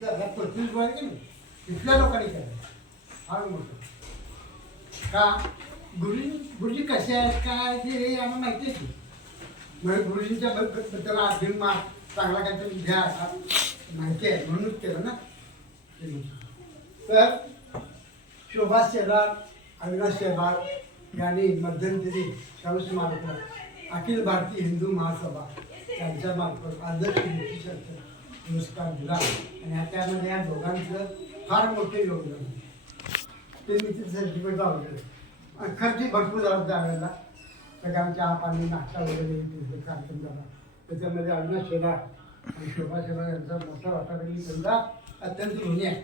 इथल्या लोकांनी केलं फार मोठं का गुरुजी कसे आहेत काय ते हे आम्हाला माहिती आहे. म्हणजे गुरुजींच्या बद्दल अभिमान चांगला काहीतरी घ्या माहिती आहे म्हणूनच केलं ना. तर शोभा शेलार अविनाश शेलार यांनी मध्यंतरी शाहू स्मारक अखिल भारतीय हिंदू महासभा यांच्या मार्फत आदर्श पुरस्कार दिला आणि त्यामध्ये या दोघांचं फार मोठे योगदान ते मी ते सर्टिफिकेट लावलेलं. खर्च भरपूर झाला त्यावेळेला सगळ्यांच्या चहा पाणी नाश्ता वगैरे कार्यक्रम झाला. त्याच्यामध्ये अविनाश शेलार आणि शोभा शेलार यांचा मोठा वाटा त्यांनी त्यांचा अत्यंत ऋणी आहे.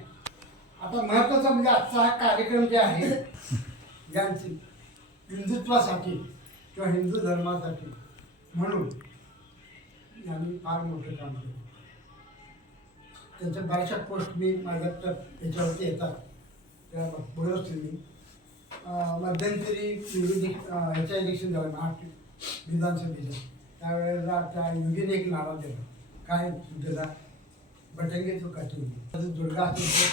आता महत्त्वाचा म्हणजे आजचा हा कार्यक्रम जे आहे यांची हिंदुत्वासाठी किंवा हिंदू धर्मासाठी म्हणून यांनी फार मोठं काम केलं. त्यांच्या बऱ्याचशा पोस्ट मी माझ्या तर याच्यावरती येतात त्या बोलत मी मध्यंतरी ह्याच्या इलेक्शन झालं महाराष्ट्र विधानसभेचं त्यावेळेला त्या युगीने एक नारा दिला काय त्याला बटंगे तो काठी दुर्गा असेल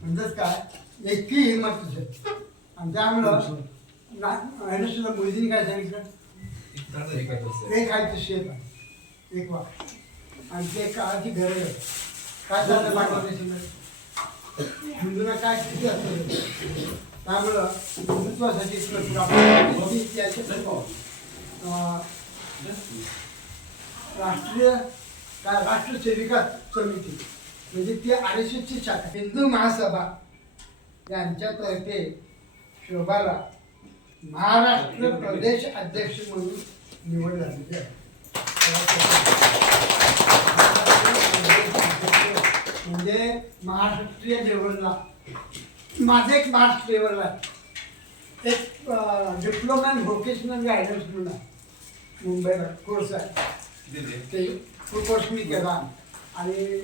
म्हणजेच काय इतकी हिंमत तुझं आणि त्यामुळं सुद्धा मोदींनी काय सांगितलं एक खायचं शेत आहे एक वा आणि ते काळाची गरज आहे. काय झालं बांगलादेशामध्ये हिंदूंना काय स्थिती असतं त्यामुळं हिंदुत्वासाठी राष्ट्रीय काय राष्ट्रसेविका समिती म्हणजे ती RSSची शाखा हिंदू महासभा यांच्यातर्फे शोभाला महाराष्ट्र प्रदेश अध्यक्ष म्हणून निवड झालेली आहे. म्हणजे महाराष्ट्रीय लेवलला माझं एक महाराष्ट्र लेवलला एक डिप्लोमा इन व्होकेशनल गायडन्स म्हणून आहे मुंबईला कोर्स आहे ते कोर्स मी केला आणि